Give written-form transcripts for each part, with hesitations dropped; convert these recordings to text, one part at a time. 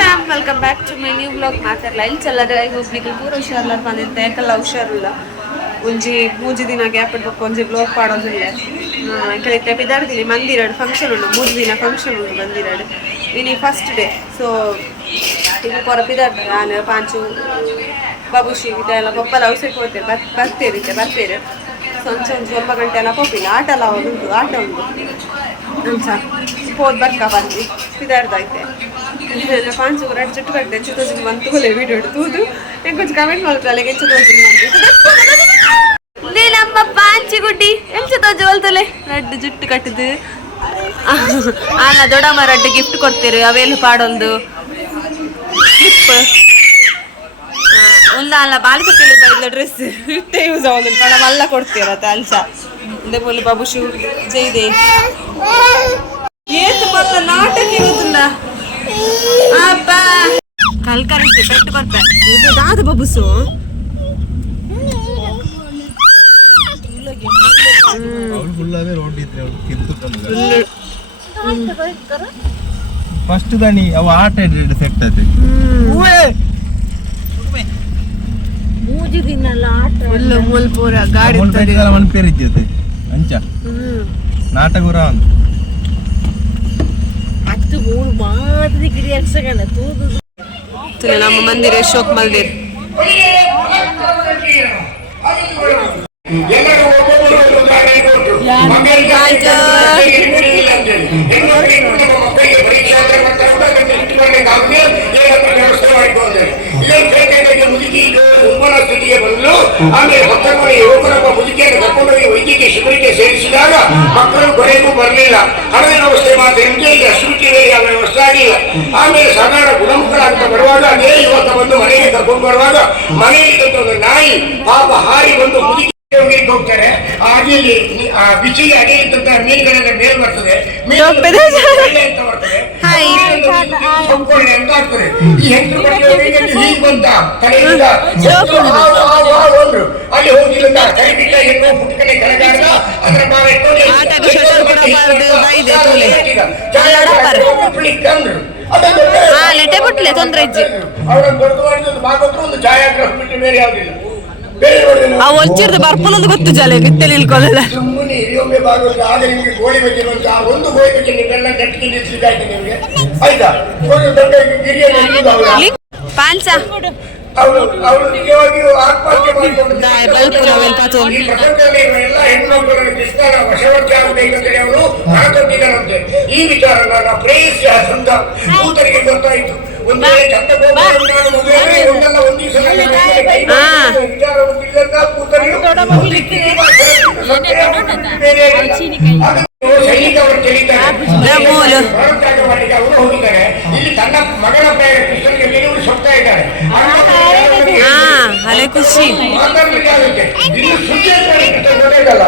fam, welcome back to my new vlog. ಮಾತಾಡಲ್ಲ ಇಲ್ಲಿ ಚಲ್ಲದ ಹೋಗ್ಲಿಕ್ಕೆ ಪೂರ ಹುಷಾರಲ್ಲ ಬಂದಿದ್ದ ಯಾಕಲ್ಲ ಹುಷಾರಿಲ್ಲ ಒಂಜಿ ಮೂಜಿ ದಿನ ಗ್ಯಾಪ್ ಇಡ್ಬೇಕು ಒಂಜಿ ಬ್ಲಾಗ್ ಪಾಡೋದಿಲ್ಲ ಯಾಕಂದ್ರೆ ಬಿದಾಡ್ತೀನಿ ಮಂದಿರಡು ಫಂಕ್ಷನ್ ಉಂಟು 3 ದಿನ ಫಂಕ್ಷನ್ ಉಂಟು ಮಂದಿರಡು ಇನಿ ಫಸ್ಟ್ ಡೇ ಸೊ ಈಗ ಪೊರ ಬಿದಾಡ್ತಾರೆ ನಾನು ಪಾಂಚು ಬಾಬುಶಿ ಇದೆಲ್ಲ ಪಪ್ಪಲ್ಲ ಔಷಧಿ ಹೋಗ್ತೇವೆ ಬರ್ತೀರಿ ಸಂಚ ಒಂದು ಸ್ವಲ್ಪ ಗಂಟೆ ಎಲ್ಲ ಪಪ್ಪಿಲ್ಲ ಆಟ ಎಲ್ಲ ಉಂಟು ಆಟ ಉಂಟು ಅಂಚ ಹೋದ್ ಬರ್ಕ ಬಂದು ಬಿದಾಡ್ದೈತೆ ಪಾಂಚು ರೆಡ್ ಜುಟ್ಟು ಕಟ್ಟಿದೆ ಎಂಚು ತೋಜಿನ ಬಂತು ಒಳ್ಳೆ ವೀಡಿಯೋ ತೂದು ಹೆಂಗೆ ಕೊಂಚ ಕಮೆಂಟ್ ಮಾಡ್ತಾಳೆ ಎಂಚು ತೋಜಿನ ಬಂತು ನಮ್ಮ ಪಾಂಚಿ ಗುಡ್ಡಿ ಎಂಚು ತೋಜು ಹೊಲ್ತಲೆ ರೆಡ್ ಜುಟ್ಟು ಕಟ್ಟಿದ್ದು ಅಲ್ಲ ದೊಡ್ಡಮ್ಮ ರೆಡ್ ಗಿಫ್ಟ್ ಕೊಡ್ತೀರಿ ಅವೆಲ್ಲ ಪಾಡೊಂದು ಕ್ಲಿಪ್ ಒಂದು ಅಲ್ಲ ಬಾಲಿಕೆ ಬೈದ ಡ್ರೆಸ್ ಇಟ್ಟೇ ಯೂಸ್ ಆಗೋದು ಕಣ ಮಲ್ಲ ಕೊಡ್ತೀರತ್ತ ಅಲ್ಸ ಅದೇ ಬೋಲಿ ಬಾಬುಶು ಜೈದೆ ಏತು ಬತ್ತ ನಾಟಕ ಇರುವುದಿಲ್ಲ ಅಬ್ಬ ಕಲ್ಕರಿಸಿ ಪೆಟ್ಟು ಬರ್ತ ಇದು ದಾದ ಬಾಬುಸು ಫಸ್ಟ್ ದನಿ ಅವ ಆಟ ಸೆಟ್ ಆಯ್ತು ಮೂಜಿ ದಿನಲ್ಲ ಆಟ ಫುಲ್ ಮೂಲ್ಪೂರ ಗಾಡಿ ಮನ್ಪೇರಿದ್ಯತೆ ಅಂಚ ನಾಟಕ ಹತ್ತು ಮೂರು ಮಾತ್ರ ಗಿರಿಯಕ್ಷಗಣ ತೂದು ನಮ್ಮ ಮಂದಿರ ಶೋಕ್ ಮಲ್ದಿರ್ ಸ್ಥಿತಿಗೆ ಬಂದು ಆಮೇಲೆ ಮಕ್ಕಳ ಯುವಕರೊಬ್ಬ ಮುದುಕಿಯನ್ನು ಕರ್ಕೊಂಡೋಗಿ ವೈದ್ಯಕೀಯ ಶಿಬಿರಕ್ಕೆ ಸೇರಿಸಿದಾಗ ಮಕ್ಕಳು ಕೊನೆಗೂ ಬರಲಿಲ್ಲ ಹಣದ ವ್ಯವಸ್ಥೆ ಮಾತ್ರ ಈಗ ಶ್ರುತಿ ವ್ಯವಸ್ಥೆ ಆಗಿಲ್ಲ ಆಮೇಲೆ ಸಾಧಾರಣ ಗುಣಮುಖರಾಗ್ತಾ ಬರುವಾಗ ಅದೇ ಯುವಕ ಬಂದು ಮನೆಗೆ ಕರ್ಕೊಂಡು ಬರುವಾಗ ಮನೆಯಲ್ಲಿ ಒಂದು ನಾಯಿ ಪಾಪ ಹಾರಿ ಬಂದು ಮುದುಕಿ ಹೋಗ್ತಾರೆ ಹಾಗೆ ಬಿಸಿಗೆ ಅದೇ ಇದ್ದಂತ ಮೀನುಗಳೆಲ್ಲ ಮೇಲ್ ಬರ್ತದೆ ಅಂತ ಬರ್ತದೆ ಎಂತ ಆಗ್ತದೆ ಈ ಹೆಂಗರು ಹೀಗೆ ಬಂತ ತಲೆಯಿಂದ ಅಲ್ಲಿ ಹೋಗಿಲ್ಲ ಕೈ ಬಿಟ್ಟ ಹೆಣ್ಣು ಪುಟ್ಟಕನೆ ಕೆಳಗಾಡ್ದ ಅದರ ಬಾರ ಅವರ ದೊಡ್ಡ ಭಾಗವತರು ಒಂದು ಛಾಯಾಗ್ರಹ ಬಿಟ್ಟು ಬೇರೆ ಯಾವುದಿಲ್ಲ ಅವು ಹೊಚ್ಚಿರ್ದು ಬರ್ಪಲೊಂದು ಗೊತ್ತು ಜಾಲೆ ಗಿತ್ತಲ್ಲಿ ಇಲ್ಕೊಳ್ಳಲ್ಲ ಸುಮ್ಮನೆ ಹಿರಿಯೊಮ್ಮೆ ಭಾಗವತ ಆಗ ನಿಮಗೆ ಗೋಳಿ ಬಗ್ಗೆ ಒಂದು ಗೋಳಿ ಬಗ್ಗೆ ನಿಮ್ಮೆಲ್ಲ ಗಟ್ಟಿಗೆ ನಿಲ್ಲಿಸಿದಾಯ್ತು ನಿಮಗೆ ಆಯ್ತಾ ದೊಡ್ಡ ಗಿರಿಯಲ್ಲಿ ಪಾನ್ಸ ಅವಳು ನಿಜವಾಗಿಯೂ ಆತ್ಮಹತ್ಯೆ ಮಾಡಿಕೊಂಡು ಈ ಪ್ರಪಂಚದಲ್ಲಿ ಎಲ್ಲ ಹೆಣ್ಮಕ್ಕಳನ್ನು ಕ್ರಿಸ್ತನ ವಶವರ್ತಿ ಆಗಬೇಕಂತೇಳಿ ಅವಳು ಹಣತೊಟ್ಟಿದ್ದಾರಂತೆ ಈ ವಿಚಾರ ನನ್ನ ಪ್ರೇಯಸಿ ಸ್ವಂತ ಕೂತರಿಗೆ ಗೊತ್ತಾಯಿತು ಒಂದೇ ಚಂದ ಒಂದಲ್ಲ ಒಂದು ದಿವಸ ವಿಚಾರ ಗೊತ್ತಿಲ್ಲದ ಕೂತರಿಗೂ ಸೈನಿಕ ಅವರು ತಿಳಿತಾರೆ ಅವರು ಹೋಗಿದ್ದಾರೆ ಇಲ್ಲಿ ತನ್ನ ಮಗಳ ಕೃಷ್ಣನಿಗೆ ಡೆಲಿವರಿ ಸೊಗ್ತಾ ಇದ್ದಾರೆ ಹಳೆ ಖುಷಿ ಮಾತಾಡ್ಲಿಕ್ಕೆ ಇಲ್ಲಿ ಸುದ್ದಿ ಗೊತ್ತಾಗಲ್ಲ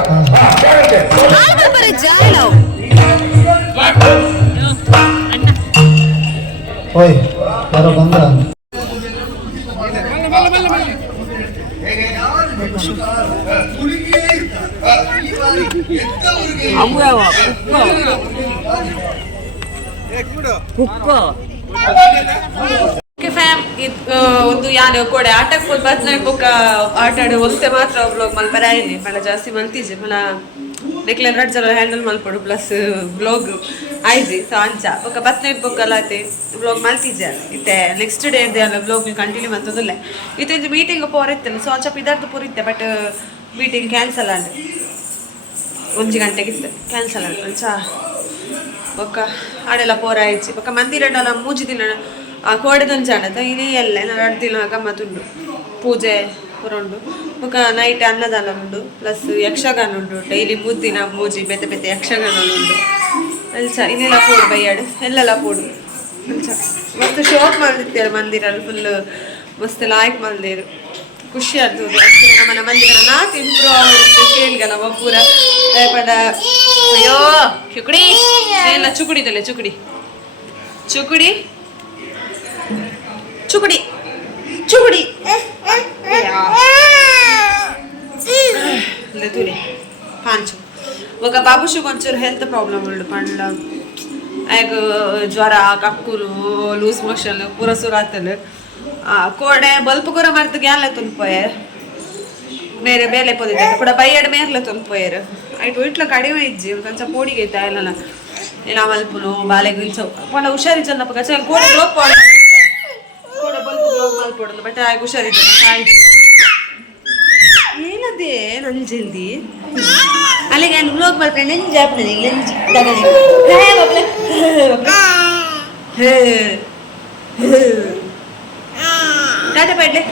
ಓಯ್ ಯಾರೋ ಬಂದ ಒಂದು ಯಾನೆ ಕೊಡೆ ಆಟಕ್ಕೆ ಹೋಗಿ ಬತ್ನಾಗ ಬೊಕ್ಕ ಆಟ ಆಡಿ ಹೊಲ್ತೆ ಮಾತ್ರ ಬ್ಲಾಗ್ ಮಲ್ ಬರಾಯಿನಿ ಮಳ ಜಾಸ್ತಿ ಮಲ್ತಿಜೆ ಮಲ ನೆಕ್ಲೆನ್ ರಡ್ ಜಲ ಹ್ಯಾಂಡಲ್ ಮಲ್ಪಡು ಪ್ಲಸ್ ಬ್ಲಾಗ್ ಆಯ್ಜಿ ಸೊ ಅಂಚ ಬೊಕ್ಕ ಬತ್ನಾಗ ಬೊಕ್ಕಲ್ಲ ಐತೆ ಬ್ಲಾಗ್ ಮಲ್ತಿಜೆ ಇತ್ತೆ ನೆಕ್ಸ್ಟ್ ಡೇ ಇದ್ದೆ ಅಲ್ಲ ಬ್ಲಾಗ್ ಕಂಟಿನ್ಯೂ ಮಂತದಲ್ಲ ಇದು ಮೀಟಿಂಗ್ ಪೋರಿತ್ತಲ್ಲ ಸೊ ಅಂಚ ಇದಾರ್ದು ಪೂರಿತ್ತೆ ಬಟ್ ಮೀಟಿಂಗ್ ಕ್ಯಾನ್ಸಲ್ ಆಂಡ್ 1 ಗಂಟೆಗಿತ್ತು ಕ್ಯಾನ್ಸಲ್ ಆಂಡ್ ಅಂಚ ಬೊಕ್ಕ ಆಡೆಲ್ಲ ಪೋರ ಆಯ್ಚಿ ಬೊಕ್ಕ ಮಂದಿರಡಲ್ಲ ಮೂಜಿ ದಿನ ಕೋಡೆದೊಂದು ಜಾಣದ ಇನಿ ಎಲ್ಲ ನಾನು ದಿನ ಗಮ್ಮತ್ತುಂಡು ಪೂಜೆ ಪುರಂಡು ಬೊಕ್ಕ ನೈಟ್ ಅನ್ನದಾನ ಉಂಡು ಪ್ಲಸ್ ಯಕ್ಷಗಾನ ಉಂಡು ಡೈಲಿ 3 ದಿನ ಮೂಜಿ ಬೇತೆ ಬೇತೆ ಯಕ್ಷಗಾನ ಉಂಡು ಅಲ್ಚ ಇನ್ನೆಲ್ಲ ಪೋಡು ಬೈಯಾಡು ಎಲ್ಲೆಲ್ಲ ಪೋಡು ಅಲ್ಚ ಮಸ್ತ್ ಶೋಕ್ ಮಾಡ್ತಿರ್ತಾರೆ ಮಂದಿರ ಫುಲ್ ಮಸ್ತ್ ಲಾಯ್ಕ್ ಮಂದಿರು ಖುಷಿ ಆಗ್ತದೆ ನಮ್ಮನ ಮಂದಿರ ನಾಲ್ಕು ಇಂಪ್ರೂವ್ ಆಗೋದು ಕೇಳ್ಗಲ್ಲ ಒಬ್ಬರ ಪಡ ಅಯ್ಯೋ ಚುಕುಡಿ ಎಲ್ಲ ಚುಕುಡಿದಲ್ಲ ಚುಕುಡಿ ಚುಕುಡಿ ಚುಕುಡಿ ಚುಕುಡಿ ತುಳಿ ಪಾಂಚು ఒక బాబుషు కొంచెం హెల్త్ ప్రాబ్లం ఉండు పండ్ల ಆಗ ಜ್ವರ ಕಕ್ಕುಲು ಲೂಸ್ ಮೋಷನ್ ಪೂರ ಸುರಾತಲು ಕೋಡೆ ಬಲ್ಪ್ ಕೂರ ಮರ್ತಗೆ ಎಲ್ಲ ತುಂಪೋಯರ್ ಬೇರೆ ಬೇಲೆ ಪೋದಿದ್ದ ಕೂಡ ಬೈಯಡ್ ಮೇರ್ಲ ತುಂಪೋಯರ್ ಆಯ್ತು ಇಟ್ಲ ಕಡಿಮೆ ಇಜ್ಜಿ ಒಂಚ ಪೋಡಿಗೆ ಇದ್ದ ಎಲ್ಲ ಏನ ಮಲ್ಪುನು ಬಾಲೆಗೆ ನಿಲ್ಸೋ ಪಂಡ ಹುಷಾರಿ ಚೆನ್ನಪ್ಪ ಕಚ ಕೋಡೆ ಗ್ಲೋಪ್ ಕೋಡೆ ಬಲ್ಪ್ ಗ್ಲೋಪ್ ಮಲ್ಪೊಡಲು ಬಟ್ ಆಗ ಹುಷಾರಿದ್ದ ಆಯ್ತು ಏನದೇ ನನ್ ಜಲ್ದಿ ಅಲ್ಲಿಗೆ ನಾನು ಬ್ಲಾಗ್ ಮಾಡ್ಕೊಂಡು ನೆಂಜಿ ಹಾಕ್ತೀನಿ ನೆಂಜಿ ತಗೊಂಡು ಟಾಟಾ ಪಡ್ಲೆ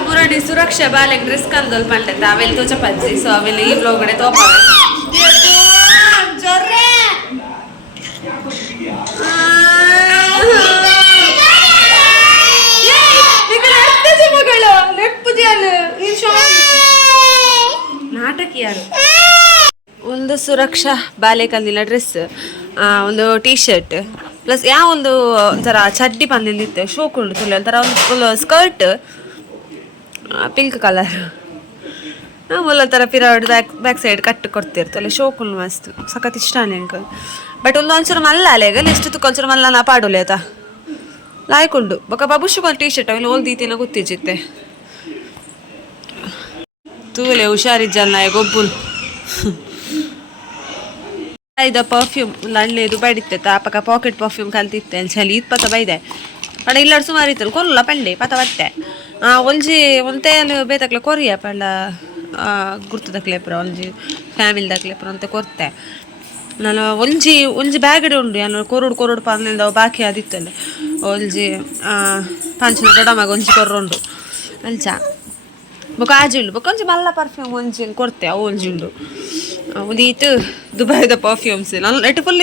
ಮುರಡಿ ಸುರಕ್ಷಾ ಬಾಲೆಗ್ ಡ್ರೆಸ್ ಕಂದಲ್ ಪಂಡೆ ಅವೆಲ್ಲ ತೋಚಪಜ್ಜಿ ಸೊ ಅವೆಲ್ಲ ಈ ಬ್ಲಾಗ್ ಕಡೆ ತೋಪ ನಾಟಕ ಯಾರು ಒಂದು ಸುರಕ್ಷಾ ಬಾಲೆ ಕಂದಿಲ್ಲ ಡ್ರೆಸ್ ಒಂದು ಟೀ ಶರ್ಟ್ ಪ್ಲಸ್ ಯಾವ ಒಂದು ಒಂಥರ ಚಡ್ಡಿ ಬಂದಿಲ್ಲಿತ್ತೆ ಶೋಕುಂಡು ತುಳಿ ಒಂಥರ ಒಂದು ಸ್ಕರ್ಟ್ ಪಿಂಕ್ ಕಲರ್ ಒಂಥರ ಪಿರಾಡ್ ಬ್ಯಾಕ್ ಸೈಡ್ ಕಟ್ಟು ಕೊಡ್ತಿರ್ತಲ್ಲ ಶೋಕುಂಡು ಮಸ್ತ್ ಸಖತ್ ಇಷ್ಟ ನಂಗೆ ಬಟ್ ಒಂಚೂರು ಮಲ್ಲ ಅಲೆಗ ಎಷ್ಟು ತುಕ್ಕ ಒಂಚೂರು ಮಲ್ಲ ನಾ ಪಾಡೋಲೆ ಆತ ಲಾಯ್ಕೊಂಡು ಬೊಕ್ಕ ಬಬುಷುಗೊಂದು ಟೀ ಶರ್ಟ್ ಅವೆಲ್ಲ ಓಲ್ದೀತಿನ ಗೊತ್ತಿಜಿತ್ತೆ ತೂಲೆ ಹುಷಾರಿಜ್ಜಲ್ಲ ಗೊಬ್ಬುಲ್ ಇದು ಪರ್ಫ್ಯೂಮ್ ಒಂದು ಹಳ್ಳಿದು ಬಡಿತ್ತೆ ತಾಪಕ ಪಾಕೆಟ್ ಪರ್ಫ್ಯೂಮ್ ಕಲ್ತಿತ್ತೆ ಚಳಿ ಇಪ್ಪತ್ತ ಬೈದೆ ಪಂಡ ಇಲ್ಲಾಡು ಸುಮಾರು ಇತ್ತಲ್ಲ ಕೊಲ್ಲ ಪಂಡೆ ಪತ ಬತ್ತೆ ಒಂಜಿ ಒಂತೆಯಲ್ಲಿ ಬೇತಕ್ಲೆ ಕೊರಿಯ ಪಂಡ ಗುರ್ತದಕ್ಲೆಪ್ರ ಒಂಜಿ ಫ್ಯಾಮಿಲಿದಕ್ಲೆಪ್ರ ಅಂತ ಕೊರ್ತೆ ನಾನು ಒಂಜಿ ಬ್ಯಾಗಡೆ ಉಂಡು ನಾನು ಕೊರೋಡು ಪಂದ ಬಾಕಿ ಆದಿತ್ತಲ್ಲ ಒಂಜಿ ಪಂಚನ ದೊಡ್ಡ ಮಗ ಒಂಜಿ ಕೊರ್ರುಂಡು ಅಂಚ ಬೊಕ ಆಜುಂಡು ಬೊಕ ಒಂಜಿ ಮಲ್ಲ ಪರ್ಫ್ಯೂಮ್ ಒಂಜಿ ಕೊಡ್ತೆ ಅವು ಒಂಜಿ ಉಂಡು ಒಂದೀತು ದುಬೈದ ಪರ್ಫ್ಯೂಮ್ಸ್ ನಾನು ನೆಟ್ ಫುಲ್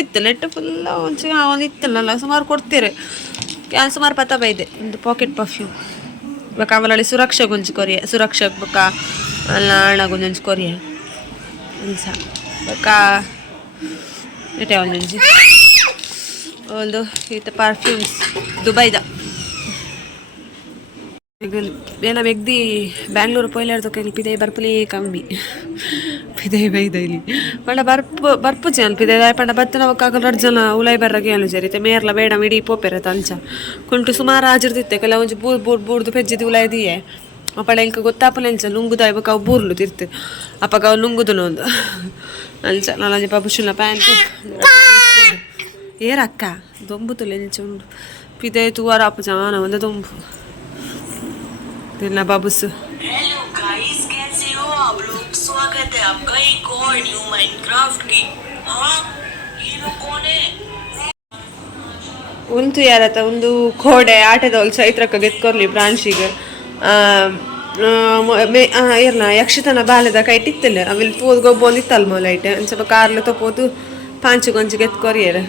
ಒಂಚು ಒಂದು ಇತ್ತಲ್ಲ ಸುಮಾರು ಕೊಡ್ತೀರಿ ನಾನು ಸುಮಾರು ಪತ್ತ ಬೈದೆ ಒಂದು ಪಾಕೆಟ್ ಪರ್ಫ್ಯೂಮ್ ಬೊಕ ಅವಲಲ್ಲಿ ಸುರಕ್ಷಾ ಗುಂಜಿ ಕೊರಿಯ ಸುರಕ್ಷಾ ಬೊಕ ಅಲ್ಲ ಅಣ್ಣ ಗುಂಜಿ ಕೊರಿಯ ಅನ್ಸ ಬೊಕ ನೆಟೆ ಒಂದೊಂಜಿ ಒಂದು ಈತ ಪರ್ಫ್ಯೂಮ್ಸ್ ದುಬೈದ ಏನ ವ್ಯಕ್ತಿ ಬ್ಯಾಂಗ್ಳೂರು ಪೊಯ್ಲಾಡ್ದಕ್ಕೆ ಪಿದೆ ಬರ್ಪುಲೇ ಕಮ್ಮಿ ಪಿದೆ ಬೈದ ಇಲ್ಲಿ ಪಂಡ ಬರ್ಪು ಜನ ಪಿದೆ ಪಂಡ ಬತ್ತನ ಒಕ್ಕಾಗಲು 2 ಜನ ಉಲಾಯ್ ಬರ್ರಗೆ ಅನು ಜರಿತೆ ಮೇರ್ಲ ಬೇಡ ಇಡೀ ಪೋಪೆರತ ಅಂಚ ಕುಂಟು ಸುಮಾರು ಆಜಿರ್ತಿತ್ತೆ ಕೆಲ ಒಂಜಿ ಬೂರ್ದು ಪೆಜ್ಜಿದು ಉಲಾಯ್ದಿಯೇ ಅಪ್ಪಳ ಇಂಕ ಗೊತ್ತಾಪನ ಅಂಚ ಲುಂಗುದ ಇವಾಗ ಅವು ಬೂರ್ಲು ತಿರ್ತು ಅಪ್ಪಗ ಅವು ಲುಂಗುದನು ಒಂದು ಅಂಚ ನಾಲಂಜಿ ಪಬುಶುನ ಪ್ಯಾಂಟ್ ಏರಕ್ಕ ದೊಂಬುತುಲ್ಲ ಎಂಚ ಉಂಡು ಪಿದೆ ತೂವಾರ ಅಪ್ಪ ಜಾನ ಒಂದು ದೊಂಬು बाबूस हेलो गाइस, कैसे हो आप लोग? स्वागत है आपका एक और न्यू माइनक्राफ्ट की। हाँ, हीरो कौन है? ಉಂಟು ಯಾರತ್ತ ಒಂದು ಕೋಡೆ ಆಟದವಳು ಚೈತ್ರಕ್ಕೆ ಗೆತ್ಕೊರ್ಲಿ ಬ್ರಾಂಚಿಗೆ ಏರ್ನ ಯಕ್ಷತನ ಬಾಲದ ಕೈಟಿತ್ತಲ್ಲ ಅವೆಲ್ಲ ತೋದ್ ಗೊಬ್ಬ ಒಂದಿತ್ತಲ್ಲ ಮೊಲೈಟ್ ಒಂದು ಸ್ವಲ್ಪ ಕಾರ್ಲ ತಪ್ಪೋದು ಪಾಂಚು ಗೊಂಚು ಗೆತ್ಕೊರಿಯರ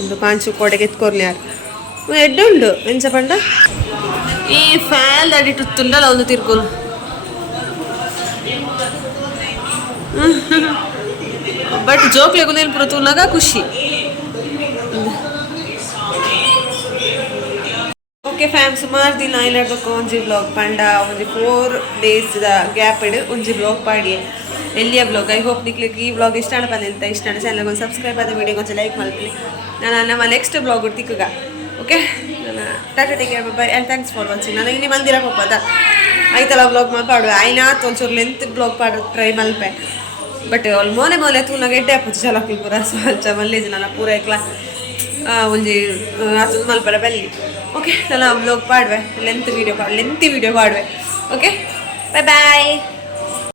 ಒಂದು ಪಾಂಚು ಕೋಡೆ ಗೆತ್ಕೊರ್ಲಿ ಯಾರು ಎಡ್ಡುಂಡು ಎಂಚ ಪಂಡ ಈ ಫ್ಯಾನ್ ಅಡಿಟ್ಟುಂಡಲ್ಲ ಒಂದು ತಿರ್ಕೊಂಡು ಬಟ್ ಜೋಕ್ಲೆಗೂ ನೆನಪುರ ತೂನಾಗ ಖುಷಿ ಓಕೆ ಫ್ಯಾಮ್ ಸುಮಾರು ದಿನ ಇಲ್ಲಾಡ್ಬೇಕು ಒಂಜಿ ಬ್ಲಾಗ್ ಪಂಡ ಒಂಜಿ 4 days ಗ್ಯಾಪ್ ಇಡು ಒಂಜಿ ಬ್ಲಾಗ್ ಪಾಡಿ ಎಲ್ಲಿಯ ಬ್ಲಾಗ್ ಐ ಹೋಪ್ ನಿಕ್ಲಿಕ್ಕೆ ಈ ಬ್ಲಾಗ್ ಇಷ್ಟ ಬಂದ ಅಂತ ಇಷ್ಟ ಚಾನಲ್ಗೆ ಒಂದು ಸಬ್ಸ್ಕ್ರೈಬ್ ಆದ ವಿಡಿಯೋಗೆ ಒಂದು ಲೈಕ್ ಮಾಡ್ತೀನಿ ನಾನು ನಮ್ಮ ನೆಕ್ಸ್ಟ್ ಬ್ಲಾಗ್ ತಿಕ್ಕಗ ಓಕೆ ನಾನು Tata take care bye and thanks for watching ನಾನು ಇಲ್ಲಿ ಮಂದಿರ ಹೋಗ್ಬೋದ ಆಯ್ತಲ್ಲ ಬ್ಲಾಗ್ ಮಾಡ್ಪಾಡು ಆಯ್ನಾತ್ ಒಂಚೂರು ಲೆಂತ್ ಬ್ಲಾಗ್ ಪಾಡು ಟ್ರೈ ಮಲ್ಪೆ ಬಟ್ ಅವ್ಳು ಮೋನೆ ತೂನಾಗ ಎಡ್ಡೆ ಹಾಪುದು ಚಲೋಕಿ ಪೂರ ಸ್ವಲ್ಪ ಮಲ್ಲೇಜ್ ನಾನು ಪೂರ ಇಕ್ಲ ಒಂಜಿ ಅದು ಮಲ್ಪಡ ಬೆಲ್ಲಿ ಓಕೆ ನಾನು ಬ್ಲಾಗ್ ಪಾಡುವೆ ಲೆಂತ್ ವೀಡಿಯೋ ಪಾಡುವೆ ಓಕೆ ಬಾಯ್ ಬಾಯ್